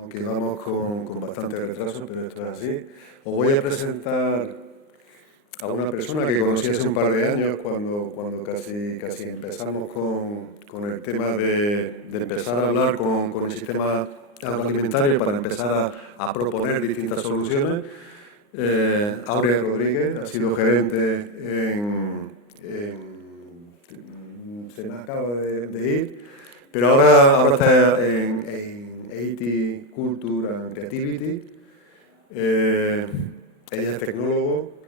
aunque vamos con bastante retraso, pero esto es así. Os voy a presentar a una persona que conocí hace un par de años cuando casi empezamos con el tema de empezar a hablar con el sistema agroalimentario para empezar a proponer distintas soluciones. Aurea Rodríguez ha sido gerente se me acaba de ir, pero ahora está en AT Culture and Creativity. Ella es tecnólogo,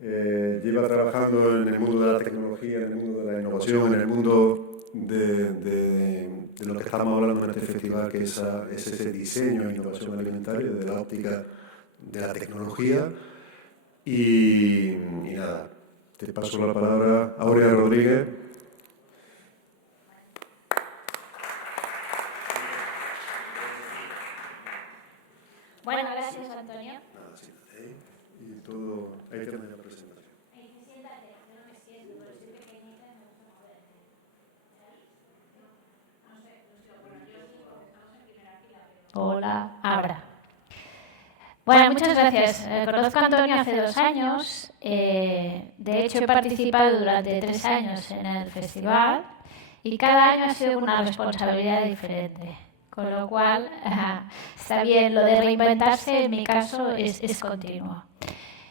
lleva trabajando en el mundo de la tecnología, en el mundo de la innovación, en el mundo de lo que estamos hablando en este festival, que es ese diseño e innovación alimentaria desde la óptica de la tecnología. Y nada, te paso la palabra a Aurea Rodríguez. Bueno, gracias, Antonio. Y todo, ahí tienes la presentación. Siéntate, no me siento, pero soy pequeñita y me gusta moverte. No sé, yo sigo, estamos en primera fila. Hola, ahora. Bueno, muchas gracias. Conozco a Antonio hace 2 años. De hecho, he participado durante 3 años en el festival y cada año ha sido una responsabilidad diferente. Con lo cual, está bien, lo de reinventarse en mi caso es continuo.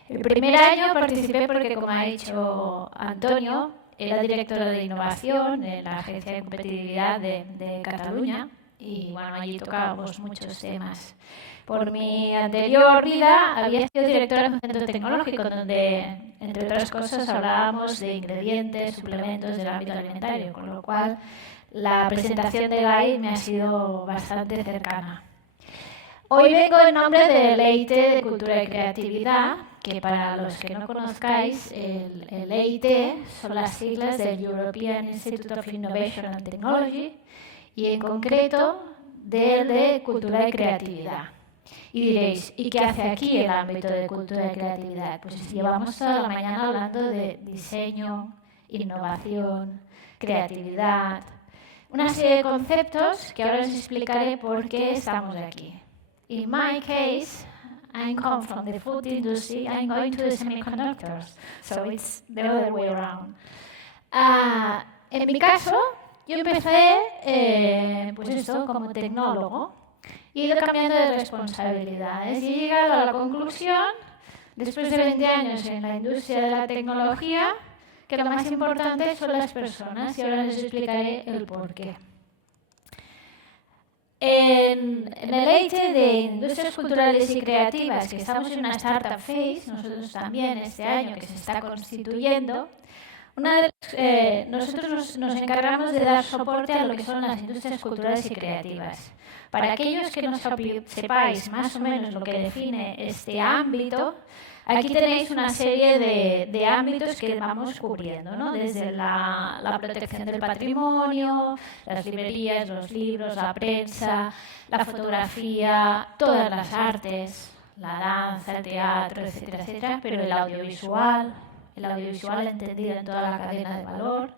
El primer año participé porque, como ha dicho Antonio, era directora de innovación en la Agencia de Competitividad de Cataluña y bueno, allí tocábamos muchos temas. Por mi anterior vida había sido directora de un centro tecnológico donde, entre otras cosas, hablábamos de ingredientes, suplementos del ámbito alimentario, con lo cual la presentación de GAI me ha sido bastante cercana. Hoy vengo en nombre del EIT de Cultura y Creatividad, que para los que no conozcáis, el EIT son las siglas del European Institute of Innovation and Technology y en concreto del de Cultura y Creatividad. Y diréis, ¿y qué hace aquí el ámbito de cultura y creatividad? Pues llevamos toda la mañana hablando de diseño, innovación, creatividad, una serie de conceptos que ahora os explicaré por qué estamos aquí. In my case, I come from the food industry, I'm going to the semiconductors, so it's the other way around. En mi caso, yo empecé, pues esto, como tecnólogo, y he ido cambiando de responsabilidades y he llegado a la conclusión, después de 20 años en la industria de la tecnología, que lo más importante son las personas y ahora les explicaré el porqué. En el EIT de Industrias Culturales y Creativas, que estamos en una startup phase, nosotros también este año que se está constituyendo, nosotros nos encargamos de dar soporte a lo que son las industrias culturales y creativas. Para aquellos que no sepáis más o menos lo que define este ámbito, aquí tenéis una serie de ámbitos que vamos cubriendo, ¿no? Desde la protección del patrimonio, las librerías, los libros, la prensa, la fotografía, todas las artes, la danza, el teatro, etcétera, etcétera, pero el audiovisual entendido en toda la cadena de valor,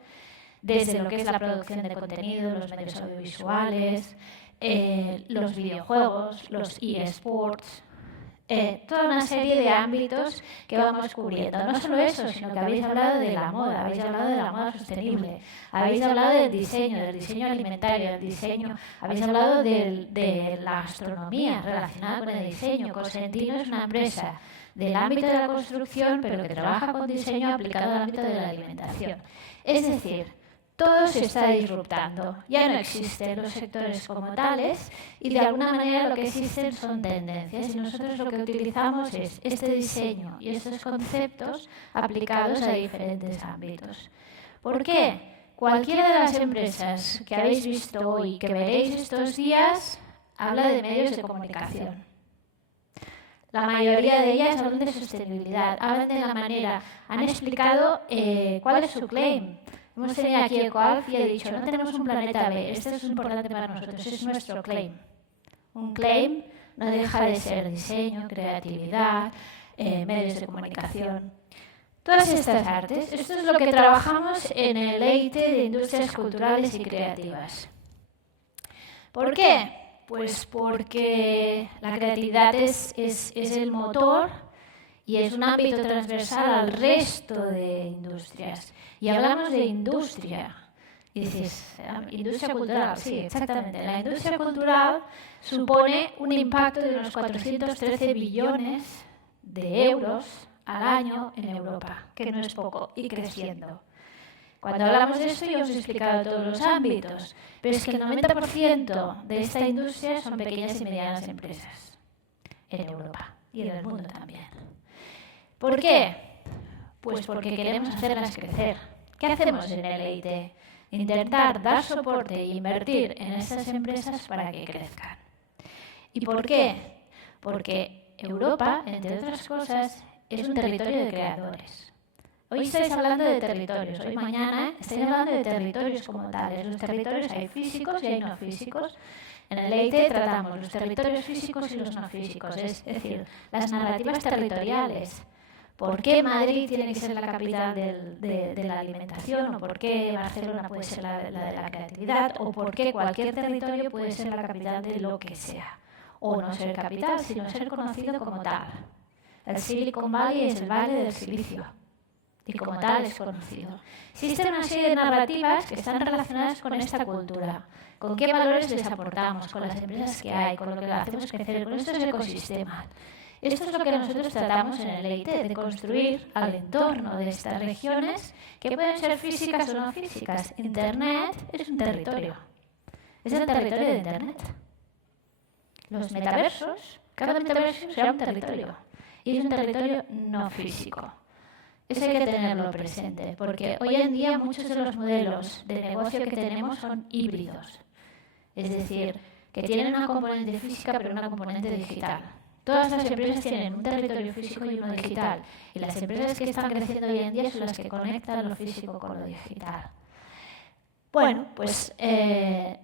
desde lo que es la producción de contenido, los medios audiovisuales, los videojuegos, los eSports, toda una serie de ámbitos que vamos cubriendo. No solo eso, sino que habéis hablado de la moda, habéis hablado de la moda sostenible, habéis hablado del diseño alimentario, del diseño, habéis hablado de la gastronomía relacionada con el diseño. Cosentino es una empresa del ámbito de la construcción, pero que trabaja con diseño aplicado al ámbito de la alimentación. Es decir, todo se está disruptando. Ya no existen los sectores como tales y de alguna manera lo que existen son tendencias y nosotros lo que utilizamos es este diseño y estos conceptos aplicados a diferentes ámbitos. ¿Por qué? Cualquiera de las empresas que habéis visto hoy, que veréis estos días, habla de medios de comunicación. La mayoría de ellas hablan de sostenibilidad, hablan de la manera, han explicado cuál es su claim. Hemos tenido aquí EcoAlf y he dicho, no tenemos un planeta B, esto es importante para nosotros, es nuestro claim. Un claim no deja de ser diseño, creatividad, medios de comunicación. Todas estas artes, esto es lo que trabajamos en el EIT de Industrias Culturales y Creativas. ¿Por qué? Pues porque la creatividad es el motor y es un ámbito transversal al resto de industrias. Y hablamos de industria. Y dices, industria cultural, sí, exactamente. La industria cultural supone un impacto de unos 413 billones de euros al año en Europa, que no es poco, y creciendo. Cuando hablamos de esto ya os he explicado todos los ámbitos, pero es que el 90% de esta industria son pequeñas y medianas empresas en Europa y en el mundo también. ¿Por qué? Pues porque queremos hacerlas crecer. ¿Qué hacemos en el EIT? Intentar dar soporte e invertir en estas empresas para que crezcan. ¿Y por qué? Porque Europa, entre otras cosas, es un territorio de creadores. Hoy estáis hablando de territorios, hoy mañana estáis hablando de territorios como tales. Los territorios hay físicos y hay no físicos. En el EIT tratamos los territorios físicos y los no físicos, es decir, las narrativas territoriales. ¿Por qué Madrid tiene que ser la capital de la alimentación? ¿O por qué Barcelona puede ser la de la creatividad? ¿O por qué cualquier territorio puede ser la capital de lo que sea? O no ser capital, sino ser conocido como tal. El Silicon Valley es el Valle del Silicio. Y como tal es conocido. Existen una serie de narrativas que están relacionadas con esta cultura, con qué valores les aportamos, con las empresas que hay, con lo que le hacemos crecer, con estos ecosistemas. Esto es lo que nosotros tratamos en el EIT, de construir al entorno de estas regiones, que pueden ser físicas o no físicas. Internet es un territorio. Es el territorio de Internet. Los metaversos, cada metaverso será un territorio. Y es un territorio no físico. Eso hay que tenerlo presente, porque hoy en día muchos de los modelos de negocio que tenemos son híbridos. Es decir, que tienen una componente física pero una componente digital. Todas las empresas tienen un territorio físico y uno digital. Y las empresas que están creciendo hoy en día son las que conectan lo físico con lo digital. Bueno, pues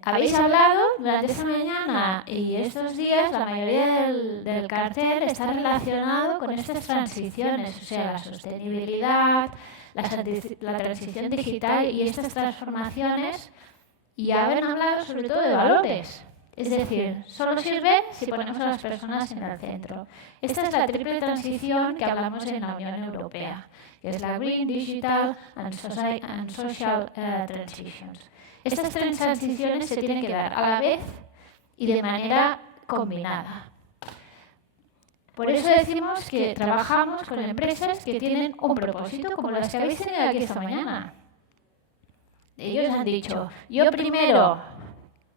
habéis hablado durante esta mañana y estos días, la mayoría del cartel está relacionado con estas transiciones, o sea, la sostenibilidad, la transición digital y estas transformaciones, y habéis hablado sobre todo de valores. Es decir, solo sirve si ponemos a las personas en el centro. Esta es la triple transición que hablamos en la Unión Europea, que es la Green, Digital and Social Transitions. Estas tres transiciones se tienen que dar a la vez y de manera combinada. Por eso decimos que trabajamos con empresas que tienen un propósito, como las que habéis tenido aquí esta mañana. Ellos han dicho, yo primero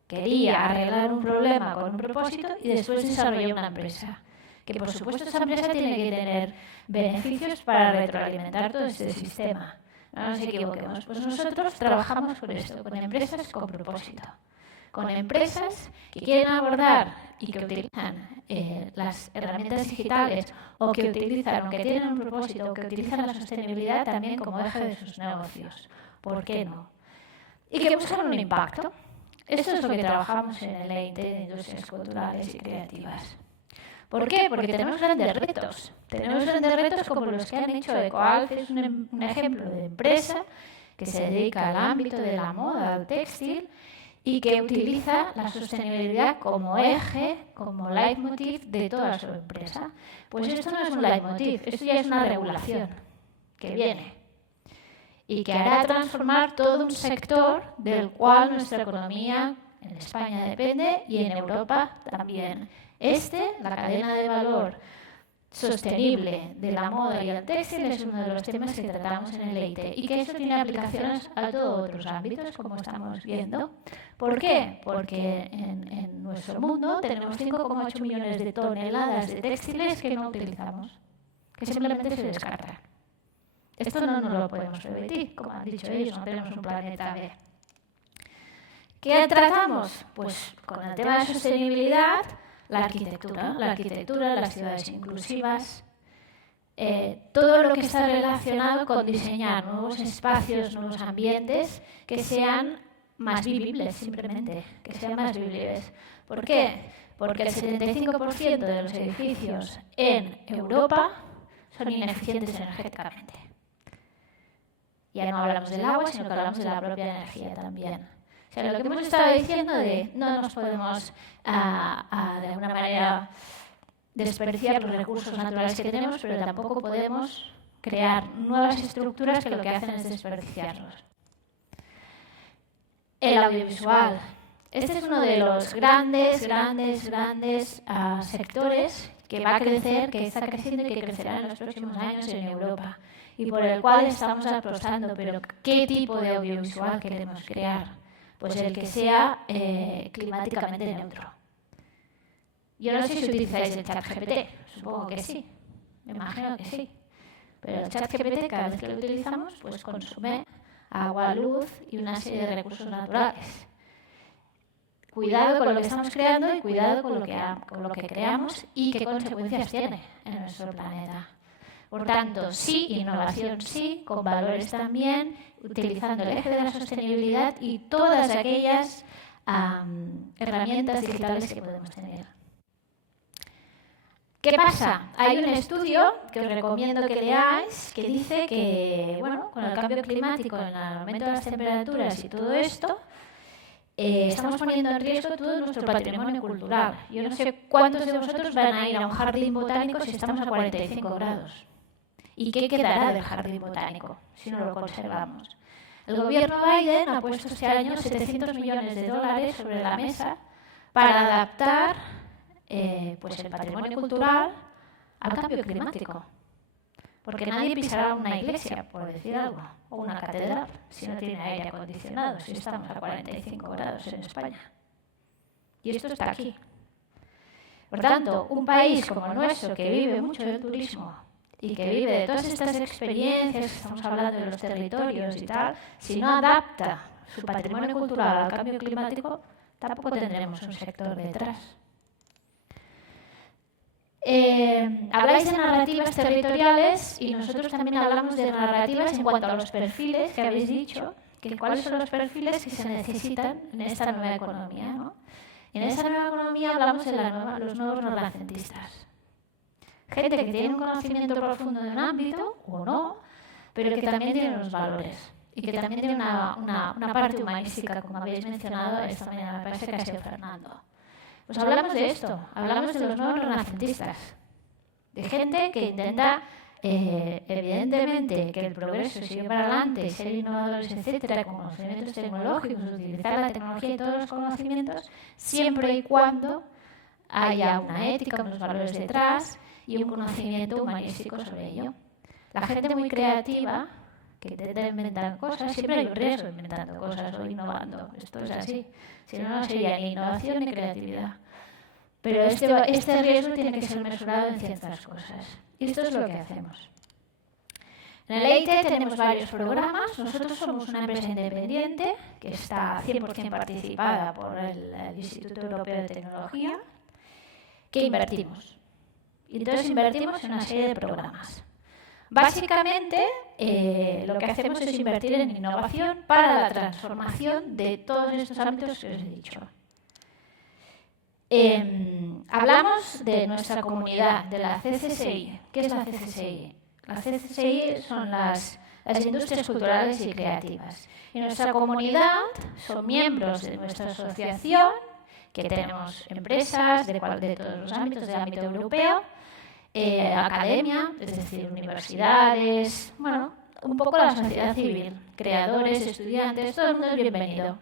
quería arreglar un problema con un propósito y después desarrollé una empresa. Que por supuesto esa empresa tiene que tener beneficios para retroalimentar todo este sistema. No nos equivoquemos. Pues nosotros trabajamos con esto, con empresas con propósito. Con empresas que quieren abordar y que utilizan las herramientas digitales o que utilizan, o que tienen un propósito, o que utilizan la sostenibilidad también como eje de sus negocios. ¿Por qué no? Y que buscan un impacto. Esto es lo que trabajamos en el EIT de Industrias Culturales y Creativas. ¿Por qué? Porque tenemos grandes retos. Tenemos grandes retos como los que han hecho Ecoalf, es un ejemplo de empresa que se dedica al ámbito de la moda, al textil, y que utiliza la sostenibilidad como eje, como leitmotiv de toda su empresa. Pues esto no es un leitmotiv, esto ya es una regulación que viene y que hará transformar todo un sector del cual nuestra economía en España depende y en Europa también. La cadena de valor sostenible de la moda y el textil, es uno de los temas que tratamos en el EIT y que eso tiene aplicaciones a todos otros ámbitos, como estamos viendo. ¿Por qué? Porque en nuestro mundo tenemos 5,8 millones de toneladas de textiles que no utilizamos, que simplemente se descartan. Esto no nos lo podemos permitir, como han dicho ellos, no tenemos un planeta B. ¿Qué tratamos? Pues con el tema de sostenibilidad, la arquitectura, las ciudades inclusivas, todo lo que está relacionado con diseñar nuevos espacios, nuevos ambientes que sean más vivibles, simplemente, que sean más vivibles. ¿Por qué? Porque el 75% de los edificios en Europa son ineficientes energéticamente. Ya no hablamos del agua, sino que hablamos de la propia energía también. O sea, lo que hemos estado diciendo de no nos podemos, de alguna manera, desperdiciar los recursos naturales que tenemos, pero tampoco podemos crear nuevas estructuras que lo que hacen es desperdiciarlos. El audiovisual. Este es uno de los grandes sectores que va a crecer, que está creciendo y que crecerá en los próximos años en Europa y por el cual estamos apostando. Pero ¿qué tipo de audiovisual queremos crear? Pues el que sea climáticamente neutro. Yo no sé si utilizáis el ChatGPT, supongo que sí, me imagino que sí. Pero el ChatGPT, cada vez que lo utilizamos, pues consume agua, luz y una serie de recursos naturales. Cuidado con lo que estamos creando y cuidado con lo que creamos y qué consecuencias tiene en nuestro planeta. Por tanto, sí, innovación sí, con valores también, utilizando el eje de la sostenibilidad y todas aquellas herramientas digitales que podemos tener. ¿Qué pasa? Hay un estudio que os recomiendo que leáis que dice que, bueno, con el cambio climático, el aumento de las temperaturas y todo esto, estamos poniendo en riesgo todo nuestro patrimonio cultural. Yo no sé cuántos de vosotros van a ir a un jardín botánico si estamos a 45 grados. ¿Y qué quedará del jardín botánico si no lo conservamos? El gobierno Biden ha puesto este año 700 millones de dólares sobre la mesa para adaptar pues el patrimonio cultural al cambio climático. Porque nadie pisará una iglesia, por decir algo, o una catedral, si no tiene aire acondicionado, si estamos a 45 grados en España. Y esto está aquí. Por tanto, un país como el nuestro, que vive mucho del turismo y que vive de todas estas experiencias, estamos hablando de los territorios y tal, si no adapta su patrimonio cultural al cambio climático, tampoco tendremos un sector detrás. Habláis de narrativas territoriales y nosotros también hablamos de narrativas en cuanto a los perfiles que habéis dicho, que cuáles son los perfiles que se necesitan en esta nueva economía, ¿no? En esta nueva economía hablamos de los nuevos renacentistas. Gente que tiene un conocimiento profundo de un ámbito, o no, pero que también tiene unos valores y que también tiene una parte humanística, como habéis mencionado esta mañana, me parece que ha sido Fernando. Pues hablamos de esto, hablamos de los nuevos renacentistas, de gente que intenta, evidentemente, que el progreso siga para adelante, ser innovadores, etcétera, con conocimientos tecnológicos, utilizar la tecnología y todos los conocimientos, siempre y cuando haya una ética, unos valores detrás y un conocimiento humanístico sobre ello. La gente muy creativa, que intenta inventar cosas, siempre hay un riesgo inventando cosas o innovando, esto es así. Si no, no sería ni innovación ni creatividad. Pero este riesgo tiene que ser mesurado en ciertas cosas. Y esto es lo que hacemos. En el EITE tenemos varios programas. Nosotros somos una empresa independiente que está 100% participada por el Instituto Europeo de Tecnología, que invertimos. Y entonces invertimos en una serie de programas. Básicamente, lo que hacemos es invertir en innovación para la transformación de todos estos ámbitos que os he dicho. Hablamos de nuestra comunidad, de la CCSI. ¿Qué es la CCSI? La CCSI son las industrias culturales y creativas. Y nuestra comunidad son miembros de nuestra asociación, que tenemos empresas de todos los ámbitos, del ámbito europeo, academia, es decir, universidades, bueno, un poco la sociedad civil, creadores, estudiantes, todo el mundo es bienvenido.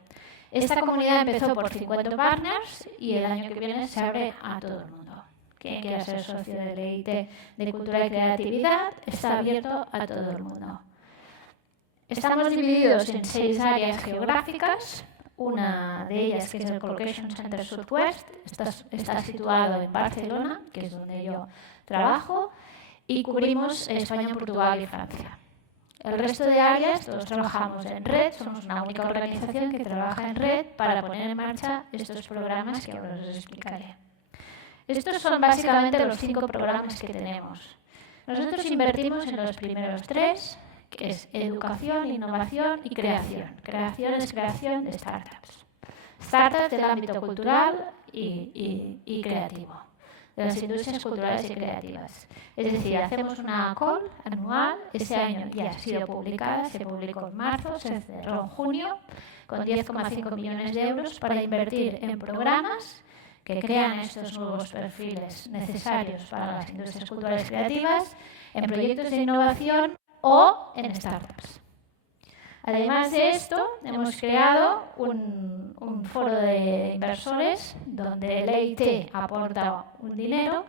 Esta comunidad empezó por 50 partners y el año que viene se abre a todo el mundo. Quien quiera ser socio del EIT de Cultura y Creatividad está abierto a todo el mundo. Estamos divididos en 6 áreas geográficas. Una de ellas, que es el Collocation Center Southwest, está situado en Barcelona, que es donde yo trabajo, y cubrimos España, Portugal y Francia. El resto de áreas, todos trabajamos en red, somos una única organización que trabaja en red para poner en marcha estos programas que ahora os explicaré. Estos son básicamente los 5 programas que tenemos. Nosotros invertimos en los primeros 3, que es educación, innovación y creación. Creación es creación de startups. Startups del ámbito cultural y creativo, de las industrias culturales y creativas. Es decir, hacemos una call anual, ese año ya ha sido publicada, se publicó en marzo, se cerró en junio, con 10,5 millones de euros para invertir en programas que crean estos nuevos perfiles necesarios para las industrias culturales creativas, en proyectos de innovación o en startups. Además de esto, hemos creado un foro de inversores donde el EIT aporta un dinero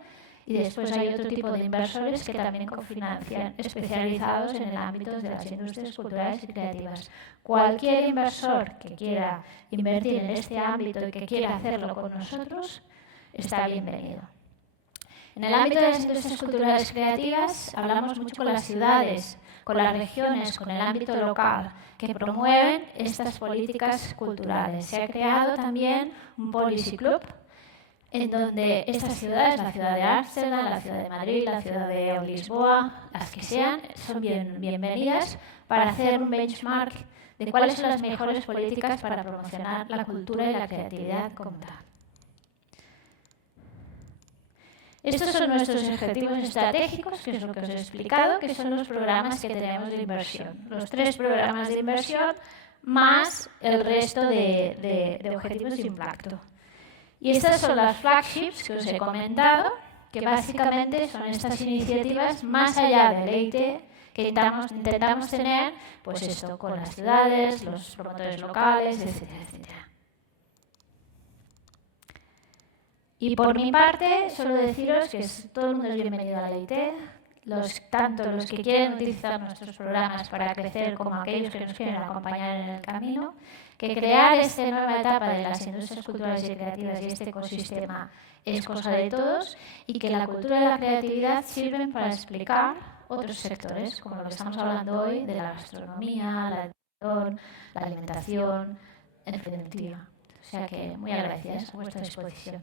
y después hay otro tipo de inversores que también cofinancian, especializados en el ámbito de las industrias culturales y creativas. Cualquier inversor que quiera invertir en este ámbito y que quiera hacerlo con nosotros está bienvenido. En el ámbito de las industrias culturales creativas hablamos mucho con las ciudades, con las regiones, con el ámbito local, que promueven estas políticas culturales. Se ha creado también un Policy Club, en donde estas ciudades, la ciudad de Ámsterdam, la ciudad de Madrid, la ciudad de Lisboa, las que sean, son bienvenidas para hacer un benchmark de cuáles son las mejores políticas para promocionar la cultura y la creatividad como tal. Estos son nuestros objetivos estratégicos, que es lo que os he explicado, que son los programas que tenemos de inversión. Los 3 programas de inversión más el resto de objetivos de impacto. Y estas son las flagships que os he comentado, que básicamente son estas iniciativas más allá del EIT que intentamos tener, pues esto, con las ciudades, los promotores locales, etcétera, etcétera. Y por mi parte, solo deciros que todo el mundo es bienvenido a la EIT, tanto los que quieren utilizar nuestros programas para crecer como aquellos que nos quieren acompañar en el camino, que crear esta nueva etapa de las industrias culturales y creativas y este ecosistema es cosa de todos y que la cultura y la creatividad sirven para explicar otros sectores, como lo que estamos hablando hoy de la gastronomía, la educación, la alimentación, en definitiva. O sea que muy agradecidas a vuestra disposición.